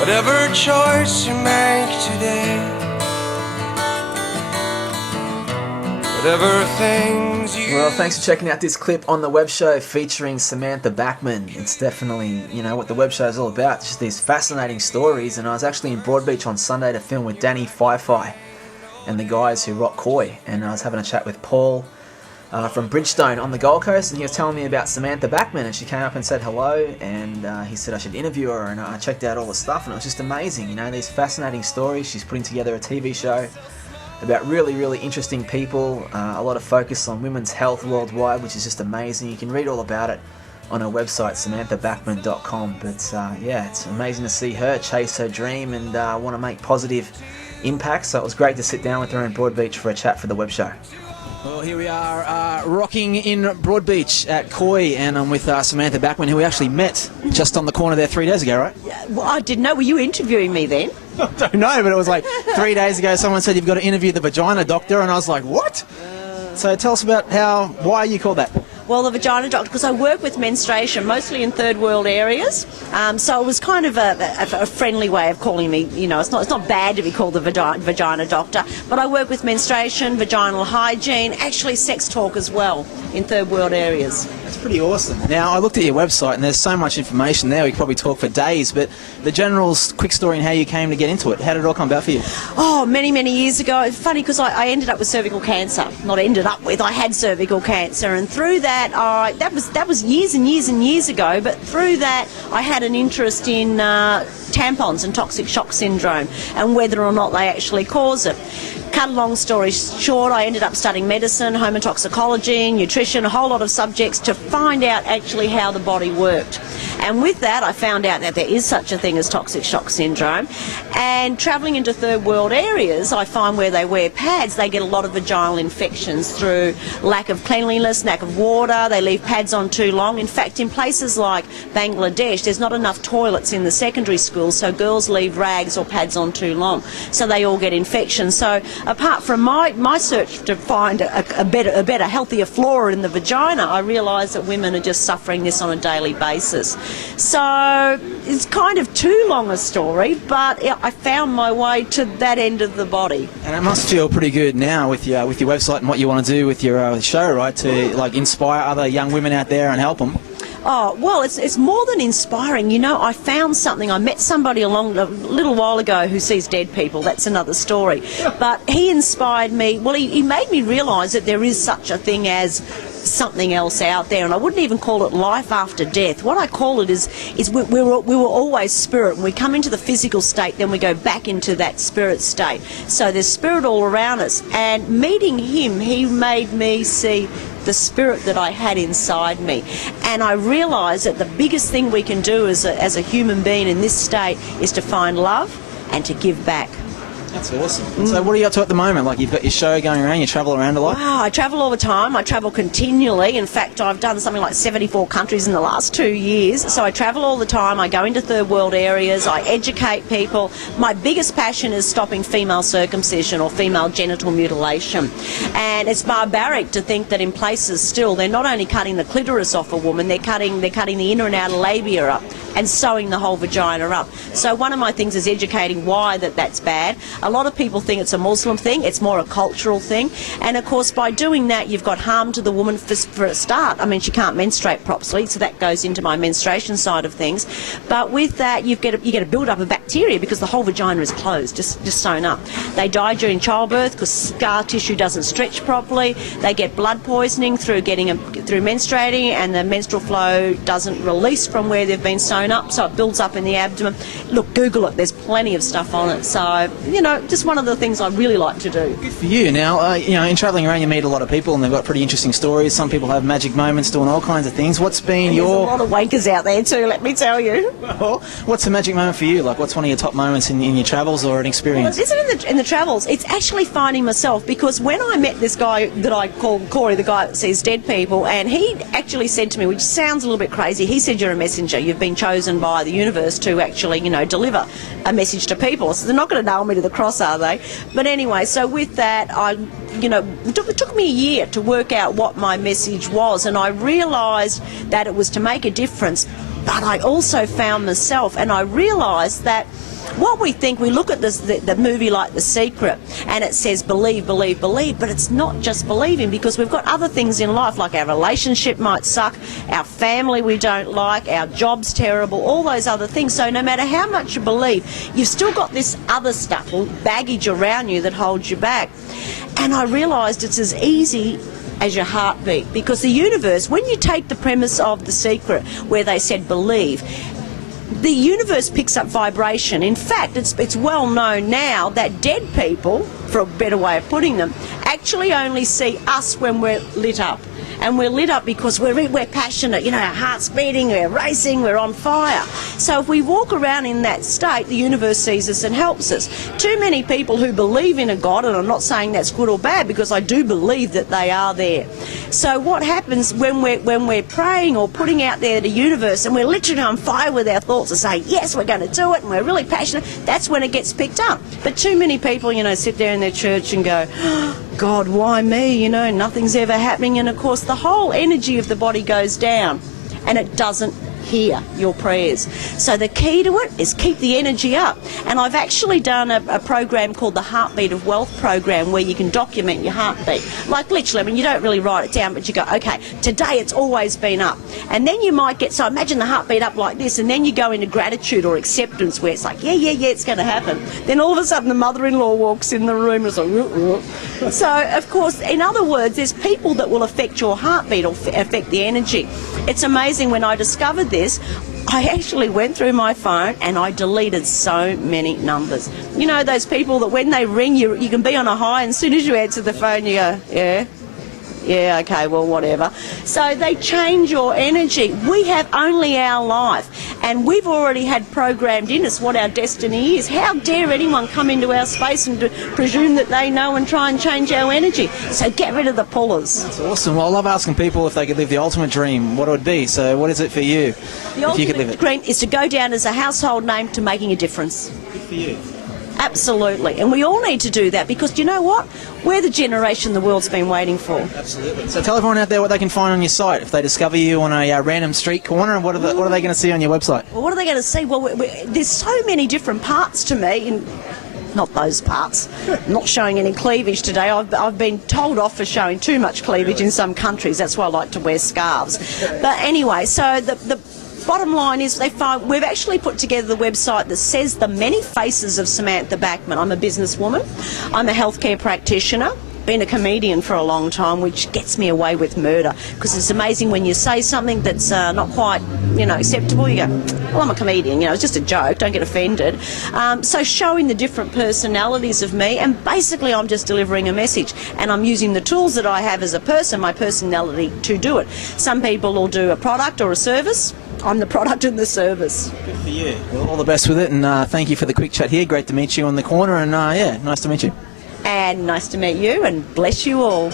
Whatever choice you make today, whatever things you... Well, thanks for checking out this clip on the Web Show featuring Samantha Backman. It's definitely, you know, what the Web Show is all about. It's just these fascinating stories. And I was actually in Broadbeach on Sunday to film with Danny Fi-Fi and the guys who rock Koi. And I was having a chat with Paul from Bridgestone on the Gold Coast, and he was telling me about Samantha Backman, and she came up and said hello, and he said I should interview her, and I checked out all the stuff, and it was just amazing, you know, these fascinating stories. She's putting together a TV show about really, really interesting people, a lot of focus on women's health worldwide, which is just amazing. You can read all about it on her website, samanthabackman.com, but yeah, it's amazing to see her chase her dream and want to make positive impacts, so it was great to sit down with her in Broadbeach for a chat for the Web Show. Well, here we are, rocking in Broadbeach at Koi, and I'm with Samantha Backman, who we actually met just on the corner there 3 days ago, right? Yeah, well, I didn't know. Were you interviewing me then? I don't know, but it was like 3 days ago someone said you've got to interview the vagina doctor, and I was like, what? So tell us about why you called that? Well, the vagina doctor, because I work with menstruation, mostly in third world areas. So it was kind of a friendly way of calling me. You know, it's not bad to be called the vagina doctor, but I work with menstruation, vaginal hygiene, actually sex talk as well in third world areas. That's pretty awesome. Now, I looked at your website, and there's so much information there. We could probably talk for days, but the general quick story and how you came to get into it. How did it all come about for you? Oh, many, many years ago. It's funny because I ended up with cervical cancer. Not ended up with, I had cervical cancer, and through that, that was years and years and years ago, but through that I had an interest in tampons and toxic shock syndrome and whether or not they actually cause it. Cut a long story short, I ended up studying medicine, homotoxicology, nutrition, a whole lot of subjects to find out actually how the body worked. And with that, I found out that there is such a thing as toxic shock syndrome. And travelling into third world areas, I find where they wear pads, they get a lot of vaginal infections through lack of cleanliness, lack of water. They leave pads on too long. In fact, in places like Bangladesh, there's not enough toilets in the secondary schools, so girls leave rags or pads on too long. So they all get infections. So apart from my search to find a better, healthier flora in the vagina, I realised that women are just suffering this on a daily basis. So it's kind of too long a story, but I found my way to that end of the body. And it must feel pretty good now with your website and what you want to do with your show, right? To like inspire other young women out there and help them. Oh, well, it's more than inspiring. You know, I found something. I met somebody a little while ago who sees dead people. That's another story. But he inspired me. Well, he made me realise that there is such a thing as something else out there, and I wouldn't even call it life after death. What I call it is we were always spirit. When we come into the physical state, then we go back into that spirit state. So there's spirit all around us, and meeting him, he made me see the spirit that I had inside me, and I realised that the biggest thing we can do as a human being in this state is to find love and to give back. That's awesome. So what are you up to at the moment? Like, you've got your show going around, you travel around a lot? Wow, I travel all the time. I travel continually. In fact, I've done something like 74 countries in the last 2 years. So I travel all the time. I go into third world areas. I educate people. My biggest passion is stopping female circumcision or female genital mutilation. And it's barbaric to think that in places still, they're not only cutting the clitoris off a woman, they're cutting the inner and outer labia up and sewing the whole vagina up. So one of my things is educating why that's bad. A lot of people think it's a Muslim thing. It's more a cultural thing. And of course, by doing that, you've got harm to the woman for a start. I mean, she can't menstruate properly, so that goes into my menstruation side of things. But with that, you get a build up of bacteria because the whole vagina is closed, just sewn up. They die during childbirth because scar tissue doesn't stretch properly. They get blood poisoning through menstruating, and the menstrual flow doesn't release from where they've been sewn up, so it builds up in the abdomen. Look, Google it. There's plenty of stuff on it. So, you know, just one of the things I really like to do. Good for you. Now, you know, in travelling around, you meet a lot of people, and they've got pretty interesting stories. Some people have magic moments doing all kinds of things. What's been There's a lot of wankers out there too, let me tell you. Well, what's a magic moment for you? Like, what's one of your top moments in your travels or an experience? Well, it isn't in the travels. It's actually finding myself, because when I met this guy that I call Corey, the guy that sees dead people, and he actually said to me, which sounds a little bit crazy, he said, you're a messenger. You've been chosen by the universe to actually, you know, deliver a message to people. So they're not going to nail me to the cross, are they? But anyway, so with that, it took me a year to work out what my message was, and I realised that it was to make a difference But I also found myself, and I realised that what we think, we look at this, the movie like The Secret, and it says believe, believe, believe, but it's not just believing, because we've got other things in life, like our relationship might suck, our family we don't like, our job's terrible, all those other things. So no matter how much you believe, you've still got this other stuff or baggage around you that holds you back. And I realised it's as easy as your heartbeat, because the universe, when you take the premise of The Secret where they said believe, the universe picks up vibration. In fact, it's well known now that dead people, for a better way of putting them, actually only see us when we're lit up. And we're lit up because we're passionate, you know, our heart's beating, we're racing, we're on fire. So if we walk around in that state, the universe sees us and helps us. Too many people who believe in a God, and I'm not saying that's good or bad, because I do believe that they are there. So what happens when we're praying or putting out there the universe, and we're literally on fire with our thoughts and say, yes, we're going to do it, and we're really passionate, that's when it gets picked up. But too many people, you know, sit there in their church and go, God, why me? You know, nothing's ever happening. And of course, the whole energy of the body goes down, and it doesn't hear your prayers. So the key to it is keep the energy up. And I've actually done a program called the Heartbeat of Wealth program, where you can document your heartbeat. Like literally, I mean, you don't really write it down, but you go, okay, today it's always been up. And then you might get, so imagine the heartbeat up like this, and then you go into gratitude or acceptance, where it's like, yeah, it's going to happen. Then all of a sudden the mother-in-law walks in the room and it's like, so of course, in other words, there's people that will affect your heartbeat or affect the energy. It's amazing, when I discovered this, I actually went through my phone and I deleted so many numbers. You know, those people that when they ring you, you can be on a high, and as soon as you answer the phone you go, yeah, okay, well, whatever. So they change your energy. We have only our life, and we've already had programmed in us what our destiny is. How dare anyone come into our space and presume that they know and try and change our energy? So get rid of the pullers. That's awesome. Well, I love asking people if they could live the ultimate dream, what it would be. So what is it for you, if you could live it? The ultimate dream is to go down as a household name to making a difference. Good for you. Absolutely. And we all need to do that, because do you know what? We're the generation the world's been waiting for. Absolutely. So tell everyone out there what they can find on your site. If they discover you on a random street corner, what are they going to see on your website? Well, what are they going to see? Well, there's so many different parts to me. And not those parts. I'm not showing any cleavage today. I've been told off for showing too much cleavage in some countries. That's why I like to wear scarves. But anyway, so the bottom line is we've actually put together the website that says the many faces of Samantha Backman. I'm a businesswoman. I'm a healthcare practitioner. Been a comedian for a long time, which gets me away with murder, because it's amazing when you say something that's not quite, you know, acceptable, you go, well, I'm a comedian, you know, it's just a joke, don't get offended. So showing the different personalities of me, and basically I'm just delivering a message, and I'm using the tools that I have as a person, my personality, to do it. Some people will do a product or a service. I'm the product and the service. Good for you. Well, all the best with it, and thank you for the quick chat here. Great to meet you on the corner, and nice to meet you. And nice to meet you, and bless you all.